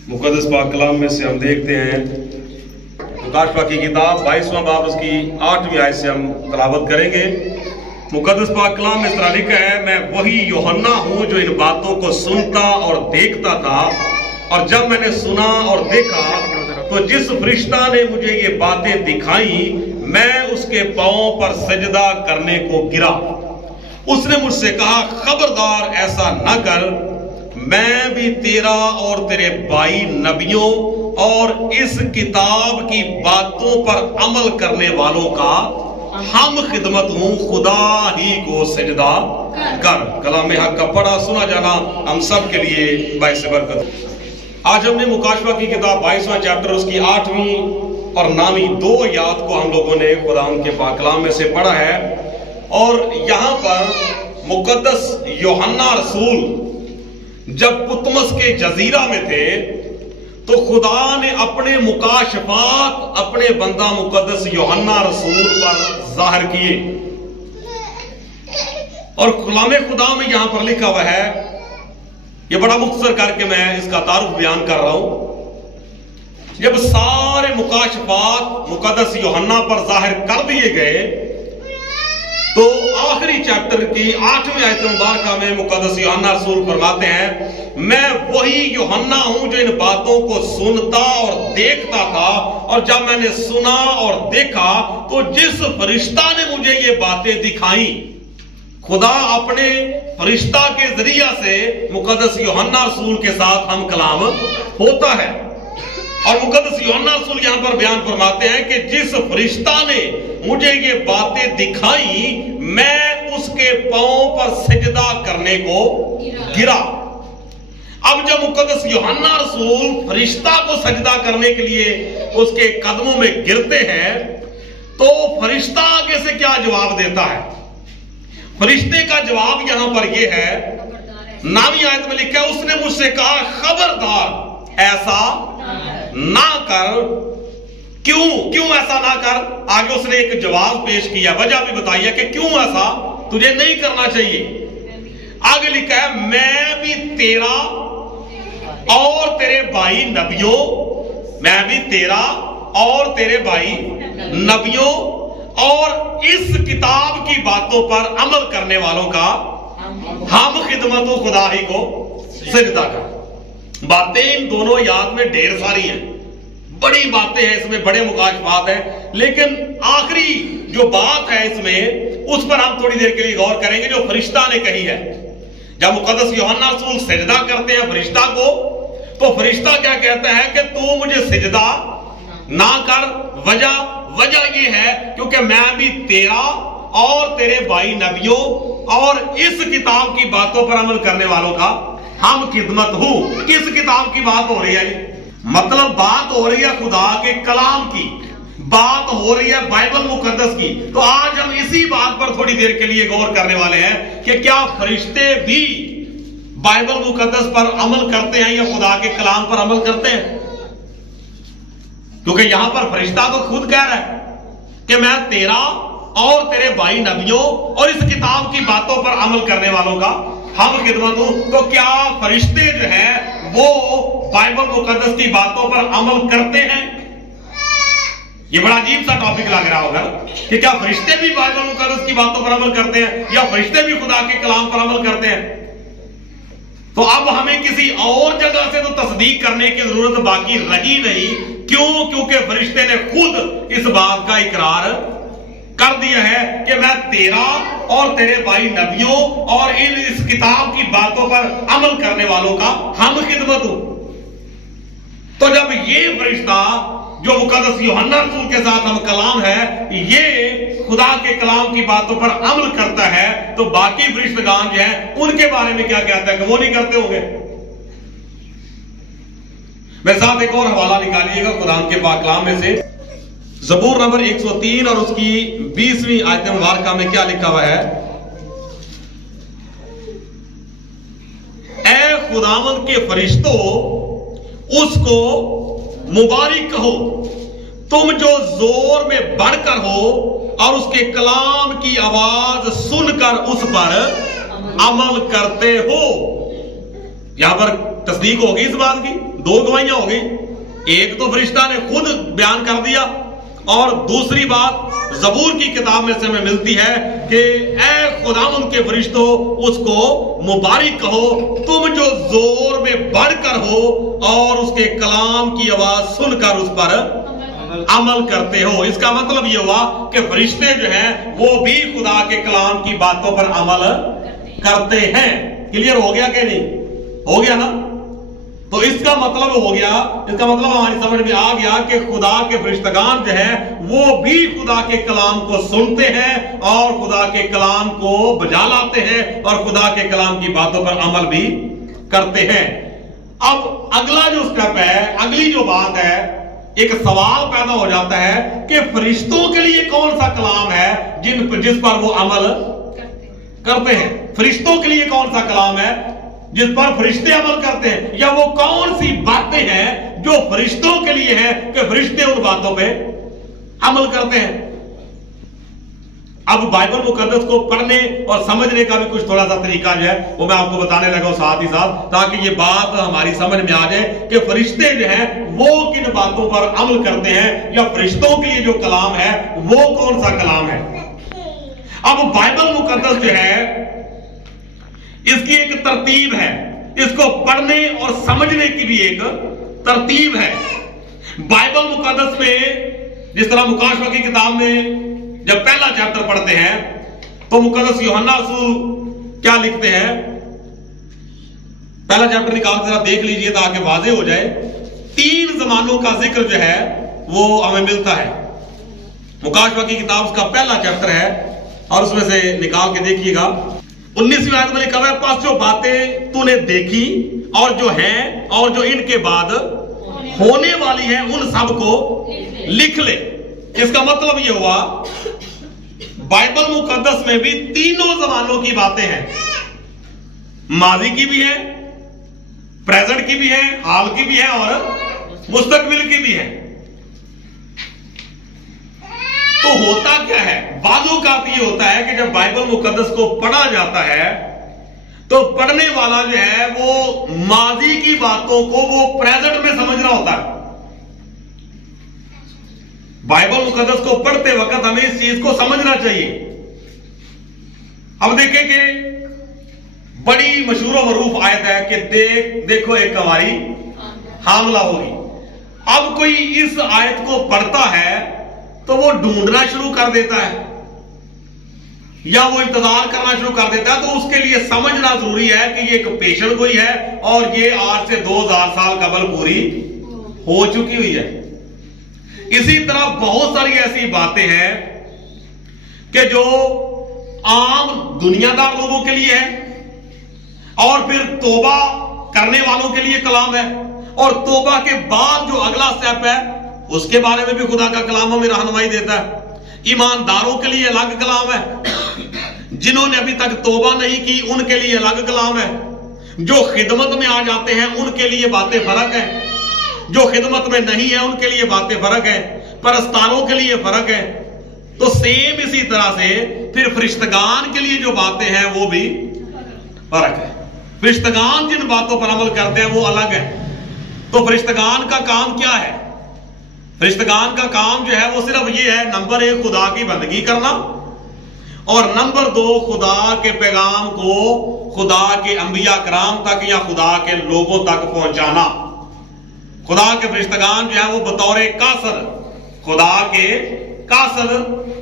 मुक़द्दस पाक कलाम में से हम देखते हैं मुकाशफा की किताब 22वां बाब उसकी 8वीं आयत से हम तलावत करेंगे। मुक़द्दस पाक कलाम में इस तरह लिखा है, मैं वही यूहन्ना हूँ जो इन बातों को सुनता और देखता था, और जब मैंने सुना और देखा तो जिस फरिश्ता ने मुझे ये बातें दिखाई मैं उसके पांवों पर सजदा करने को गिरा। उसने मुझसे कहा, खबरदार ऐसा न कर, मैं भी तेरा और तेरे भाई नबियों और इस किताब की बातों पर अमल करने वालों का हम खिदमत हूं, खुदा ही को सजदा कर। कलाम हक का पढ़ा सुना जाना हम सब के लिए बाइस बरकत। आज हमने मुकाशफा की किताब 22वां चैप्टर उसकी 8वीं और 9वीं 2 आयत को हम लोगों ने खुदा के पाक कलाम में से पढ़ा है। और यहां पर मुकद्दस यूहन्ना रसूल जब पुतमस के जजीरा में थे तो खुदा ने अपने मुकाशफात अपने बंदा मुकद्दस यूहन्ना रसूल पर जाहिर किए। और कलाम खुदा में यहां पर लिखा हुआ है, ये बड़ा मुख्तसर करके मैं इसका तारुफ बयान कर रहा हूं। जब सारे मुकाशफात मुकद्दस यूहन्ना पर जाहिर कर दिए गए तो आखिरी चैप्टर की 8वीं आयत मुबारका में मुकद्दस यूहन्ना रसूल फरमाते हैं, मैं वही यूहन्ना हूं जो इन बातों को सुनता और देखता था, और जब मैंने सुना और देखा तो जिस फरिश्ता ने मुझे ये बातें दिखाई, खुदा अपने फरिश्ता के जरिया से मुकद्दस यूहन्ना रसूल के साथ हम कलाम होता है। और मुकद्दस यूहन्ना रसूल यहां पर बयान फरमाते हैं कि जिस फरिश्ता ने मुझे ये बातें दिखाई मैं उसके पांवों पर सजदा करने को गिरा। अब जब मुकद्दस यूहन्ना रसूल फरिश्ता को सजदा करने के लिए उसके कदमों में गिरते हैं तो फरिश्ता आगे से क्या जवाब देता है? फरिश्ते का जवाब यहां पर यह है, 9वीं आयत में लिखा है, उसने मुझसे कहा, खबरदार ऐसा ना कर। क्यों ऐसा ना कर? आगे उसने एक जवाब पेश किया, वजह भी बताई है कि क्यों ऐसा तुझे नहीं करना चाहिए। आगे लिखा है, मैं भी तेरा और तेरे भाई नबियों, मैं भी तेरा और तेरे भाई नबियों और इस किताब की बातों पर अमल करने वालों का हम खिदमत खुदा ही को सजदा कर। बातें इन दोनों याद में ढेर सारी हैं, बड़ी बातें हैं इसमें, बड़े मुकाशफात हैं, लेकिन आखिरी जो बात है इसमें उस पर हम थोड़ी देर के लिए गौर करेंगे जो फरिश्ता ने कही है। जब मुकद्दस यूहन्ना रसूल सजदा करते हैं फरिश्ता को, तो फरिश्ता क्या कहता है कि तू मुझे सजदा ना कर। वजह यह है क्योंकि मैं भी तेरा और तेरे भाई नबियों और इस किताब की बातों पर अमल करने वालों का हम खिदमत हूं। किस किताब की बात हो रही है? मतलब बात हो रही है खुदा के कलाम की, बात हो रही है बाइबल मुकद्दस की। तो आज हम इसी बात पर थोड़ी देर के लिए गौर करने वाले हैं कि क्या फरिश्ते भी बाइबल मुकद्दस पर अमल करते हैं या खुदा के कलाम पर अमल करते हैं? क्योंकि यहां पर फरिश्ता तो खुद कह रहा है कि मैं तेरा और तेरे भाई नबियों और इस किताब की बातों पर अमल करने वालों का हम खिदमत हूं। तो क्या फरिश्ते जो है वो बाइबल मुकद्दस की बातों पर अमल करते हैं? ये बड़ा अजीब सा टॉपिक लग रहा होगा कि क्या फरिश्ते भी बाइबल मुकद्दस की बातों पर अमल करते हैं या फरिश्ते भी खुदा के कलाम पर अमल करते हैं? तो अब हमें किसी और जगह से तो तस्दीक करने की जरूरत बाकी रही नहीं। क्यों? क्योंकि फरिश्ते ने खुद इस बात का इकरार कर दिया है कि मैं तेरा और तेरे भाई नबियों और इस किताब की बातों पर अमल करने वालों का हम खिदमत हूं। तो जब ये फरिश्ता जो मुकद्दस यूहन्ना रसूल के साथ हम कलाम है, ये खुदा के कलाम की बातों पर अमल करता है, तो बाकी फरिश्तगान जो है उनके बारे में क्या कहता है कि वो नहीं करते होंगे? मेरे साथ एक और हवाला निकालिएगा खुदा के पाक कलाम में से, ज़बूर नंबर 103 और उसकी 20वीं आयत मुबारका में क्या लिखा हुआ है? ऐ खुदावंद के फरिश्तों, उसको मुबारक कहो, तुम जो जोर में बढ़कर हो और उसके कलाम की आवाज सुनकर उस पर अमल करते हो। यहां पर तस्दीक होगी इस बात की, दो गवाहियां हो गई। एक तो फरिश्ता ने खुद बयान कर दिया, और दूसरी बात ज़बूर की किताब में से हमें मिलती है कि ऐ खुदावंद के फरिश्तों, उसको मुबारक कहो, तुम जो जोर में बढ़कर हो और उसके कलाम की आवाज सुनकर उस पर अमल करते हो। इसका मतलब ये हुआ कि फरिश्ते जो हैं वो भी खुदा के कलाम की बातों पर अमल करते हैं। क्लियर हो गया कि नहीं? हो गया ना? तो इसका मतलब हो गया, इसका मतलब हमारी समझ में आ गया कि खुदा के फरिश्तगान जो है वो भी खुदा के कलाम को सुनते हैं और खुदा के कलाम को बजा लाते हैं और खुदा के कलाम की बातों पर अमल भी करते हैं। अब अगला जो स्टेप है, अगली जो बात है, एक सवाल पैदा हो जाता है कि फरिश्तों के लिए कौन सा कलाम है जिस पर वो अमल करते हैं? फरिश्तों के लिए कौन सा कलाम है जिस पर फरिश्ते अमल करते हैं, या वो कौन सी बातें हैं जो फरिश्तों के लिए हैं कि फरिश्ते उन बातों पे अमल करते हैं? अब बाइबल मुकद्दस को पढ़ने और समझने का भी कुछ थोड़ा सा तरीका जो है वो मैं आपको बताने लगा हूं साथ ही साथ, ताकि ये बात हमारी समझ में आ जाए कि फरिश्ते जो हैं वो किन बातों पर अमल करते हैं, या फरिश्तों के लिए जो कलाम है वो कौन सा कलाम है। अब बाइबल मुकद्दस जो है इसकी एक तरतीब है, इसको पढ़ने और समझने की भी एक तरतीब है। बाइबल मुकद्दस में जिस तरह मुकाशवा की किताब में जब पहला चैप्टर पढ़ते हैं तो मुकद्दस यूहन्ना रसूल क्या लिखते हैं? पहला चैप्टर निकाल कर जरा देख लीजिए ताकि वाज़ेह हो जाए। 3 जमानों का जिक्र जो है वो हमें मिलता है। मुकाशवा की किताब उसका पहला चैप्टर है और उसमें से निकाल के देखिएगा। 19वीं आयत में लिखा हुआ है, पास जो बातें तूने देखी और जो है और जो इनके बाद होने वाली है उन सब को लिख ले। इसका मतलब यह हुआ बाइबल मुकद्दस में भी तीनों जमानों की बातें हैं, माजी की भी है, प्रेजेंट की भी है, हाल की भी है और मुस्तकबिल की भी है। तो होता क्या है, बाजों का ये होता है कि जब बाइबल मुकद्दस को पढ़ा जाता है तो पढ़ने वाला जो है वो माजी की बातों को वो प्रेजेंट में समझ रहा होता है। बाइबल मुकद्दस को पढ़ते वक्त हमें इस चीज को समझना चाहिए। अब देखें कि बड़ी मशहूर और मरूफ आयत है कि देखो एक कंवारी हामला होगी। अब कोई इस आयत को पढ़ता है तो वो ढूंढना शुरू कर देता है या वो इंतजार करना शुरू कर देता है। तो उसके लिए समझना जरूरी है कि ये एक पेशेंट कोई है और ये आज से 2000 साल कबल पूरी हो चुकी हुई है। इसी तरह बहुत सारी ऐसी बातें हैं कि जो आम दुनियादार लोगों के लिए है और फिर तौबा करने वालों के लिए कलाम है, और तौबा के बाद जो अगला स्टेप है उसके बारे में भी खुदा का कलाम हमें रहनुमाई देता है। ईमानदारों के लिए अलग कलाम है, जिन्होंने अभी तक तौबा नहीं की उनके लिए अलग कलाम है, जो खिदमत में आ जाते हैं उनके लिए बातें फर्क है, जो खिदमत में नहीं है उनके लिए बातें फर्क है, परस्तारों के लिए फर्क है। तो सेम इसी तरह से फिर फरिश्तगान के लिए जो बातें हैं वो भी फर्क है। फरिश्तगान जिन बातों पर अमल करते हैं वो अलग है। तो फरिश्तगान का काम क्या है? फरिश्तगान का काम जो है वो सिर्फ ये है, नंबर 1 खुदा की बंदगी करना, और नंबर 2 खुदा के पैगाम को खुदा के अंबिया कराम तक या खुदा के लोगों तक पहुंचाना। खुदा के फरिश्तगान जो है वो बतौर कासर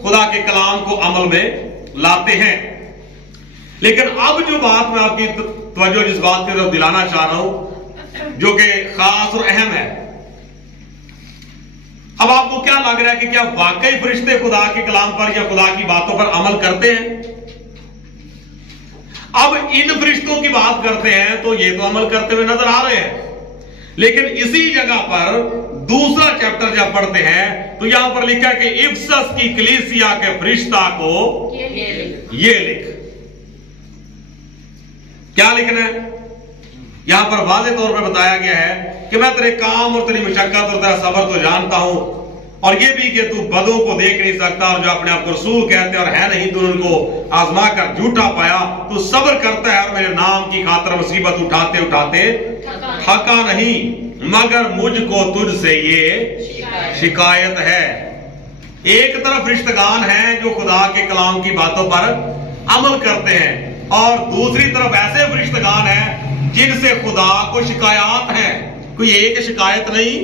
खुदा के कलाम को अमल में लाते हैं। लेकिन अब जो बात मैं आपकी तवज्जो जिस बात की तरफ दिलाना चाह रहा हूं जो कि खास और अहम है, अब आपको क्या लग रहा है कि क्या वाकई फरिश्ते खुदा के कलाम पर या खुदा की बातों पर अमल करते हैं? अब इन फरिश्तों की बात करते हैं तो ये तो अमल करते हुए नजर आ रहे हैं, लेकिन इसी जगह पर दूसरा चैप्टर जब पढ़ते हैं तो यहां पर लिखा है कि इफसस की कलीसिया के फरिश्ता को ये लिख। क्या लिखना है? यहां पर वाज़ेह तौर पर बताया गया है कि मैं तेरे काम और तेरी मशक्कत और तेरा सब्र तो जानता हूं, और ये भी कि तू बदों को देख नहीं सकता और जो अपने आप को रसूल कहते हैं और है नहीं, तूने उनको आजमा कर झूठा पाया। तू सब्र करता है और मेरे नाम की खातिर मुसीबत उठाते उठाते थका नहीं। मगर मुझको तुझ से ये शिकायत है। एक तरफ फरिश्तगान हैं जो खुदा के कलाम की बातों पर अमल करते हैं, और दूसरी तरफ ऐसे फरिश्तगान हैं जिनसे खुदा को शिकायत है। कोई एक शिकायत नहीं,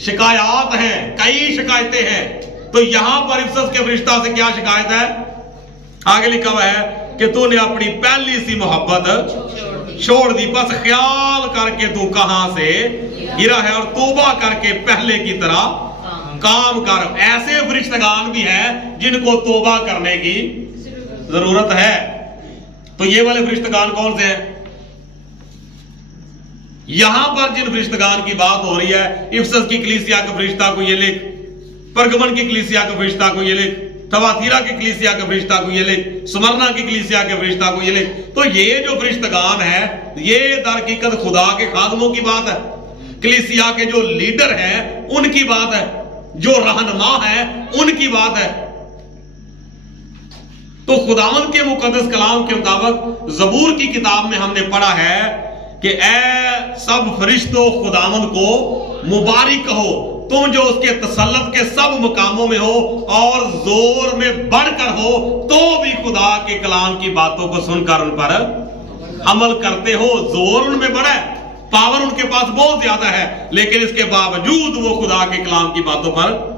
शिकायत हैं, कई शिकायतें हैं। तो यहां पर इफसस के फरिश्ता से क्या शिकायत है? आगे लिखा हुआ है कि तूने अपनी पहली सी मोहब्बत छोड़ दी, बस ख्याल करके तू कहां से गिरा है और तौबा करके पहले की तरह काम कर। ऐसे फरिश्तगान भी हैं जिनको तौबा करने की जरूरत है। तो ये वाले फरिश्तगान कौन से हैं? यहां पर जिन फरिश्तगान की बात हो रही है, इफसस की कलीसिया के फरिश्ता को ये लिख, परगमन की कलीसिया के फरिश्ता को ये लिख, थवातीरा की कलीसिया के फरिश्ता को ये लिख, स्मरना की कलीसिया के फरिश्ता को ये लिख। तो ये जो फरिश्तगान है, ये दर हकीकत खुदा के खादमों की बात है, कलीसिया के जो लीडर हैं उनकी बात है, जो रहनुमा है उनकी बात है। तो खुदावंद के मुकद्दस कलाम के मुताबिक ज़बूर की किताब में हमने पढ़ा है कि ऐ सब फरिश्तों खुदावंद को मुबारक हो, तुम जो उसके तसल्लुत के सब मकामों में हो और जोर में बढ़कर हो, तो भी खुदा के कलाम की बातों को सुनकर उन पर अमल करते हो। जोर उनमें बड़ा है, पावर उनके पास बहुत ज्यादा है, लेकिन इसके बावजूद वो खुदा के कलाम की बातों पर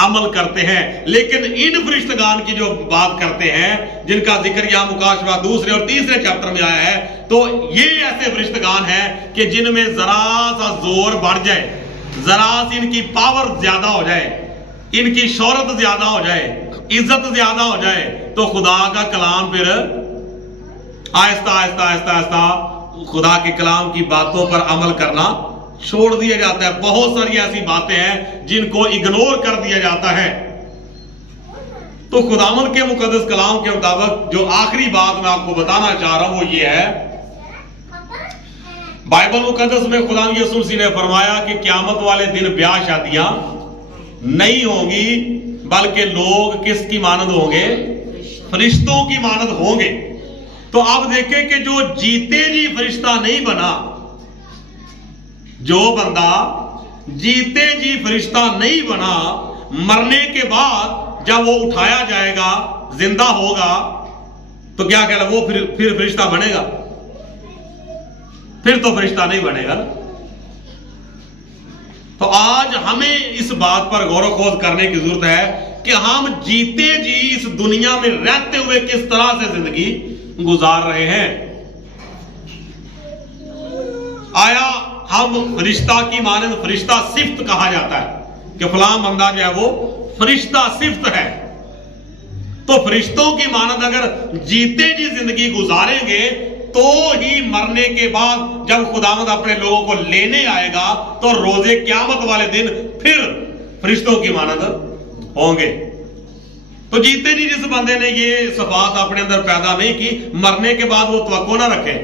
अमल करते हैं। लेकिन इन फरिश्तगान की जो बात करते हैं, जिनका जिक्र यहां मुकाशवा दूसरे और तीसरे चैप्टर में आया है, तो ये ऐसे फरिश्तगान हैं कि जिनमें जरा सा जोर बढ़ जाए, जरा सी इनकी पावर ज्यादा हो जाए, इनकी शोहरत ज्यादा हो जाए, इज्जत ज्यादा हो जाए, तो खुदा का कलाम फिर आहिस्ता आहिस्ता आहिस्ता आहिस्ता खुदा के कलाम की बातों पर अमल करना छोड़ दिया जाता है। बहुत सारी ऐसी बातें हैं जिनको इग्नोर कर दिया जाता है। तो खुदावंद के मुकद्दस कलाम के मुताबिक जो आखिरी बात मैं आपको बताना चाह रहा हूं वो ये है, बाइबल मुकद्दस में खुदा यीशु मसीह ने फरमाया कि क़यामत वाले दिन ब्याह शादियां नहीं होंगी, बल्कि लोग किसकी मानद होंगे? फरिश्तों की मानद होंगे। तो आप देखें कि जो जीते जी फरिश्ता नहीं बना, जो बंदा जीते जी फरिश्ता नहीं बना, मरने के बाद जब वो उठाया जाएगा, जिंदा होगा, तो क्या कहला वो फिर फरिश्ता बनेगा? फिर तो फरिश्ता नहीं बनेगा ना। तो आज हमें इस बात पर गौर खोज करने की जरूरत है कि हम जीते जी इस दुनिया में रहते हुए किस तरह से जिंदगी गुजार रहे हैं। आया हम फरिश्ता की मानंद, फरिश्ता सिफ्त कहा जाता है कि फलां बंदा जो है वो फरिश्ता सिफ्त है। तो फरिश्तों की मानंद अगर जीते जी जिंदगी गुजारेंगे, तो ही मरने के बाद जब खुदावंद अपने लोगों को लेने आएगा, तो रोजे क़यामत वाले दिन फिर फरिश्तों की मानंद होंगे। तो जीते जी जिस बंदे ने ये सफात अपने अंदर पैदा नहीं की, मरने के बाद वो तवक्को ना रखे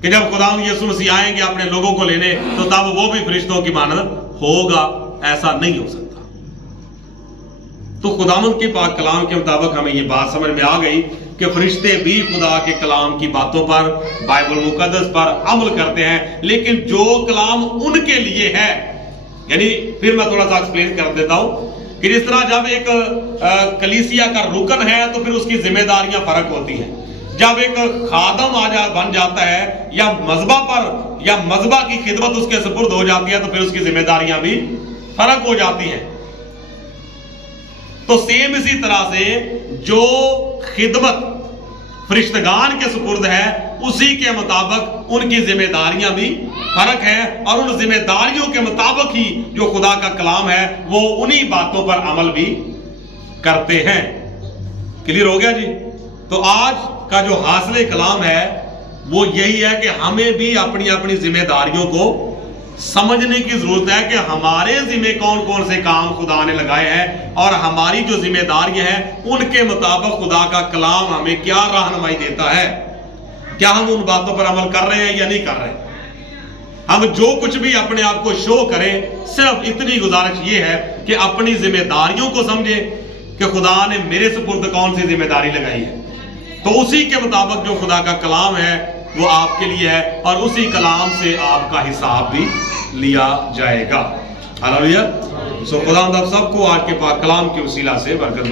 कि जब खुदावंद यीशु मसीह आएंगे अपने लोगों को लेने, तो तब वो भी फरिश्तों की मानद होगा। ऐसा नहीं हो सकता। तो खुदावंद के पाक कलाम के मुताबिक हमें ये बात समझ में आ गई कि फरिश्ते भी खुदा के कलाम की बातों पर, बाइबल मुकद्दस पर अमल करते हैं, लेकिन जो कलाम उनके लिए है, यानी फिर मैं थोड़ा सा एक्सप्लेन कर देता हूं कि जिस तरह जब एक कलीसिया का रुकन है तो फिर उसकी जिम्मेदारियां फर्क होती हैं। जब एक खादम बन जाता है या मजबा पर या मजबा की खिदमत उसके सुपुर्द हो जाती है, तो फिर उसकी जिम्मेदारियां भी फर्क हो जाती हैं। तो सेम इसी तरह से जो खिदमत फरिश्तगान के सुपुर्द है, उसी के मुताबिक उनकी जिम्मेदारियां भी फर्क है, और उन जिम्मेदारियों के मुताबिक ही जो खुदा का कलाम है वो उन्हीं बातों पर अमल भी करते हैं। क्लियर हो गया जी? तो आज का जो हासिल कलाम है वो यही है कि हमें भी अपनी अपनी जिम्मेदारियों को समझने की जरूरत है कि हमारे जिम्मे कौन कौन से काम खुदा ने लगाए हैं, और हमारी जो जिम्मेदारियां हैं उनके मुताबिक खुदा का कलाम हमें क्या रहनुमाई देता है। क्या हम उन बातों पर अमल कर रहे हैं या नहीं कर रहे? हम जो कुछ भी अपने आप को शो करें, सिर्फ इतनी गुजारिश ये है कि अपनी जिम्मेदारियों को समझें कि खुदा ने मेरे सुपुर्द कौन सी जिम्मेदारी लगाई है, तो उसी के मुताबिक जो खुदा का कलाम है وہ آپ کے لیے ہے اور اسی کلام سے آپ کا حساب بھی لیا جائے گا. ہالیلویا. سو خدا آپ سب کو آج کے پاک کلام کے وسیلہ سے برکت